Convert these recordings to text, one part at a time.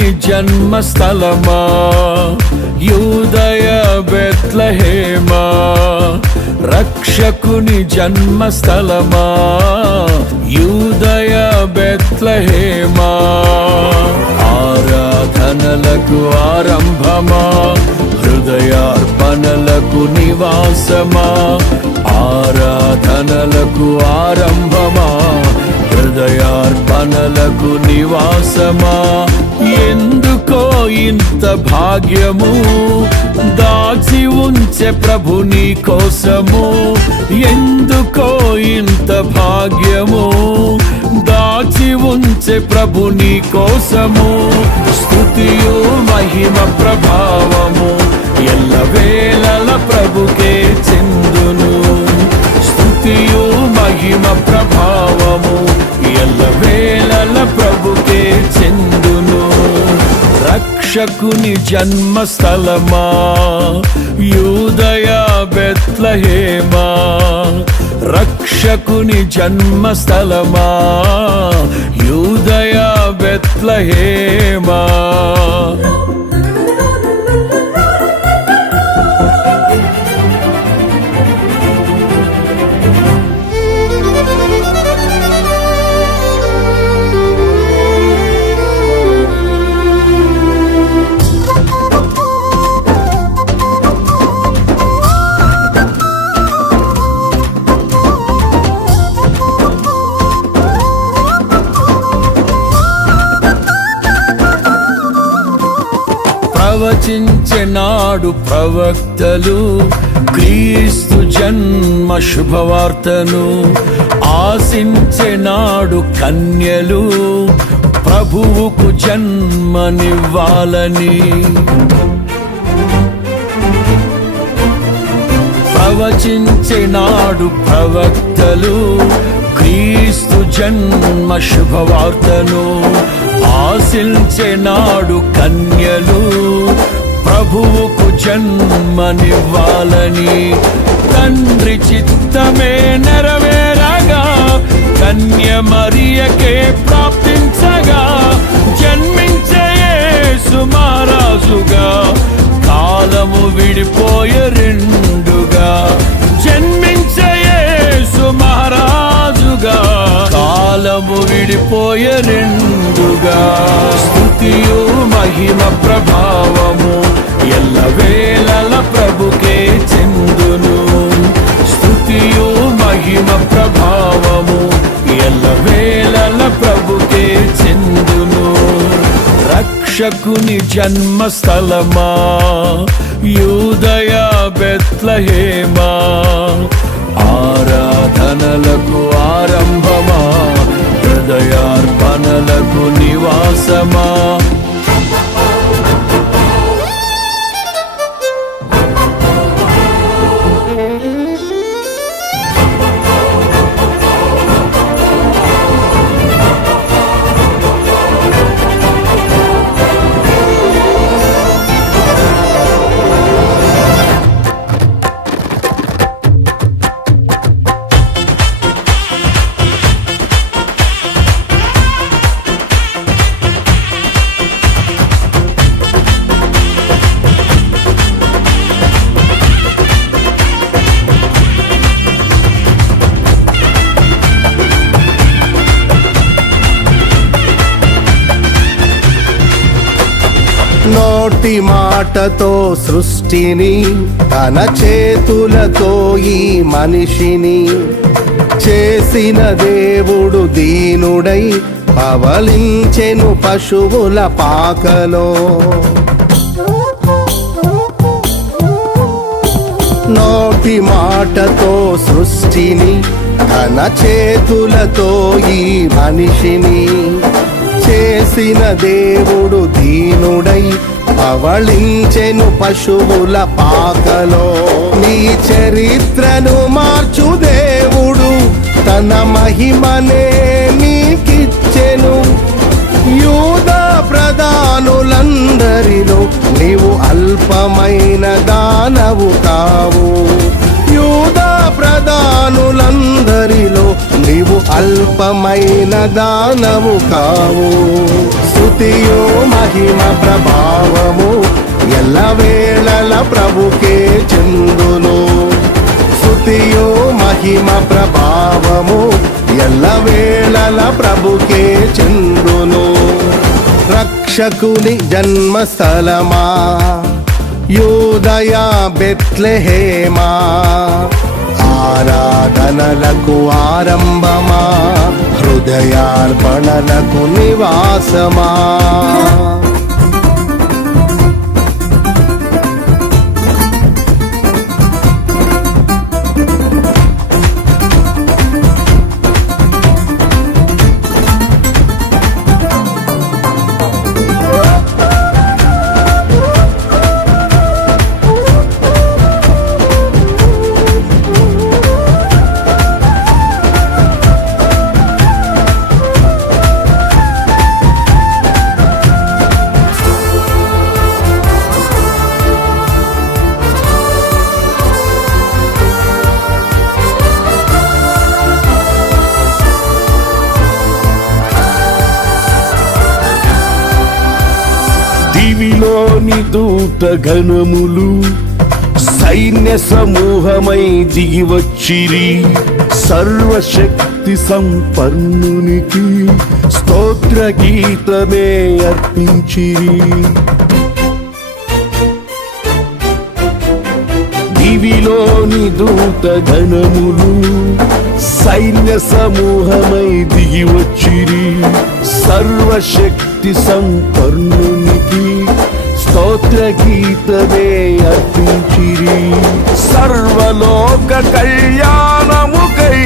రక్షకుని జన్మస్థలమా యూదయ బెత్లెహేమా, రక్షకుని జన్మస్థలమా యూదయ బెత్లెహేమా. ఆరాధనలకు ఆరంభమా, హృదయార్పణలకు నివాసమా, ఆరాధనలకు ఆరంభమా, హృదయార్పణలకు నివాసమా. ఎందుకో ఇంత భాగ్యము దాచి ఉంచే ప్రభు నీ కోసము, ఎందుకో ఇంత భాగ్యము దాచి ఉంచే ప్రభు నీ కోసము. స్తుతియు మహిమ ప్రభావము ఎల్లవేళల ప్రభుకే చెందును, స్తుతియు మహిమ ప్రభావము ఎల్లవేళల ప్రభుకే చెందును. రక్షకుని జన్మస్థలమా యూదయ బెత్లెహేమా, రక్షకుని జన్మస్థలమా యూదయ బెత్లెహేమా. ప్రవచించెనాడు ప్రవక్తలు క్రీస్తు జన్మ శుభవార్తను, ఆశించెనాడు కన్యలు ప్రభువుకు జన్మనివ్వాలని. ప్రవచించెనాడు ప్రవక్తలు క్రీస్తు జన్మ శుభవార్తను, ఆశించెనాడు కన్యలు ప్రభువుకు జన్మనివ్వాలని. తండ్రి చిత్తమే నెరవేరగా కన్య మరియకే ప్రాప్తించగా, జన్మించే యేసు మహారాజుగా కాలము విడిపోయే రెండుగా, జన్మించే యేసు మహారాజుగా కాలము విడిపోయే రెండుగా. స్తుతియు మహిమ ప్రభావము ఎల్లవేళల ప్రభుకే చెందును, స్తుతియు మహిమ ప్రభావము ఎల్లవేళల ప్రభుకే చెందును. రక్షకుని జన్మస్థలమా యూదయ బెత్లెహేమా, ఆరాధనలకు ఆరంభమా, హృదయార్పణలకు నివాసమా. నోటి మాటతో సృష్టిని, తన చేతులతో ఈ మనిషిని చేసిన దేవుడు దీనుడై పవలించెను పశువుల పాకలో. నోటి మాటతో సృష్టిని, తన చేతులతో ఈ మనిషిని చేసిన దేవుడు దీనుడై పవళించెను పశువుల పాకలో. నీ చరిత్రను మార్చు దేవుడు తన మహిమనే నీకిచ్చెను. యూదా ప్రధానులందరిలో నీవు అల్పమైన దానవు కావు. యూదా ప్రధానులందరిలో నీవు అల్పమైన దానవు కావు. స్తుతియు మహిమ ప్రభావము ఎల్లవేళల ప్రభుకే చెందును. స్తుతియు మహిమ ప్రభావము ఎల్లవేళల ప్రభుకే చెందును. రక్షకుని జన్మస్థలమా, యూదయ బెత్లెహేమా, ఆరాధనలకు ఆరంభమా, హృదయార్పణలకు నివాసమా. దివిలోని దూత గణములు సైన్య సమూహమై దిగి వచ్చిరి. సర్వశక్తి సంపన్నునికి స్తోత్ర గీతమే అర్పించిరి. దివిలోని దూత గణములు సైన్య సమూహమై దిగి వచ్చిరి. సర్వశక్తి సంపన్నునికి స్తోత్ర గీతమే అర్పించిరి. సర్వలోక కళ్యాణముకై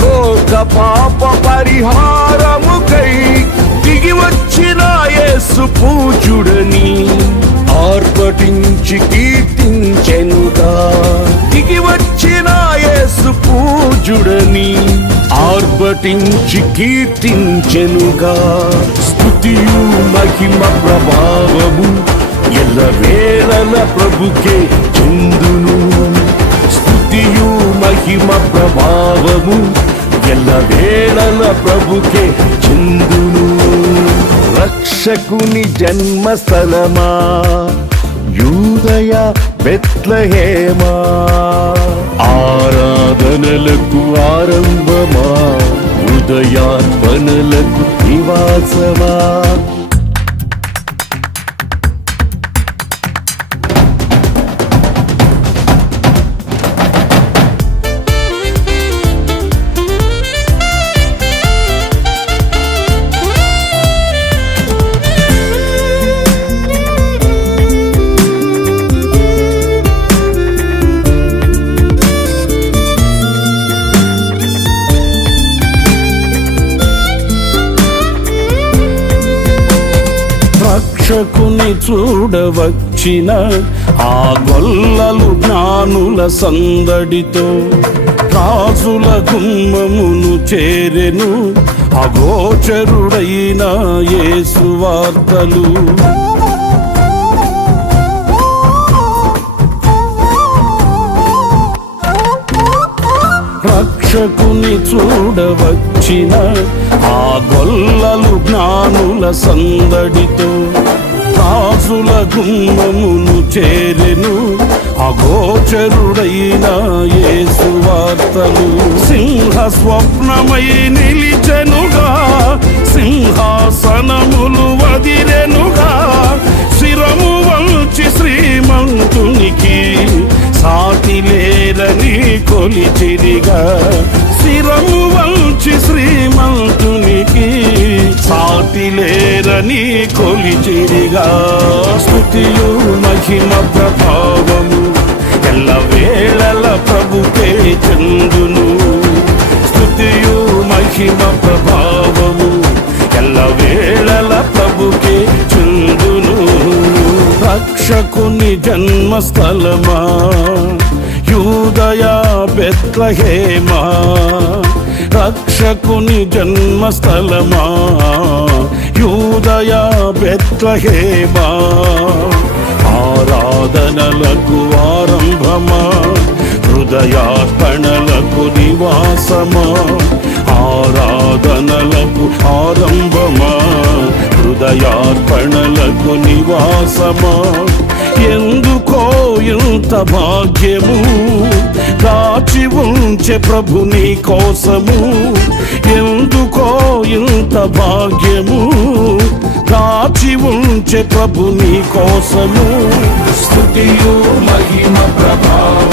లోక పాప పరిహారముకై దిగి వచ్చిన యేసు పూజుడని ఆర్భటించి కీర్తించెనుగా. దిగి వచ్చిన యేసు పూజుడని ఆర్భటించి కీర్తించెనుగా. స్తుతియు మహిమ ప్రభావము ఎల్లవేళల ప్రభుకే చెందును. స్తుతియు మహిమ ప్రభావము ఎల్లవేళల ప్రభుకే చెందును. రక్షకుని జన్మస్థలమా, యూదయ బెత్లెహేమా, ఆరాధనలకు ఆరంభమా, హృదయార్పణలకు నివాసమా. రక్షకుని చూడవచ్చిన ఆ గొల్లలు జ్ఞానుల సందడితో రాజుల గుమ్మమును చేరెను. అగోచరుడైన యేసు వార్తలు. రక్షకుని చూడవచ్చిన ఆ గొల్లలు జ్ఞానుల సందడితో రాజుల గుమ్మమును చేరెను. అగోచరుడైన యేసు వార్తలు. సింహ స్వప్నమై నిలిచెనుగా, సింహాసనములు వదిరెనుగా. శిరము వంచి శ్రీమంతునికి సాటి లేరని కొలిచిరిగా. శిరము వంచి శ్రీమంతునికి సాటి లేరని కొలిచిరిగా. స్తుతియు మహిమ ప్రభావము ఎల్లవేళల ప్రభుకే చెందును. స్తుతియు మహిమ ప్రభావము ఎల్లవేళల ప్రభుకే చెందును. రక్షకుని జన్మస్థలమా, యూదయ బెత్లెహేమా, రక్షకుని జన్మస్థలమా, యూదయ బెత్లెహేమా, ఆరాధనలకు ఆరంభమా, హృదయార్పణలకు నివాసమా, ఆరాధనలకు ఆరంభమా, హృదయార్పణలకు నివాసమా. ఎందుకో ఇంత భాగ్యము దాచి ఉంచే ప్రభు నీ కోసము. ఎందుకో ఇంత భాగ్యము దాచి ఉంచే ప్రభు నీ కోసము. స్తుతియు మహిమ ప్రభావ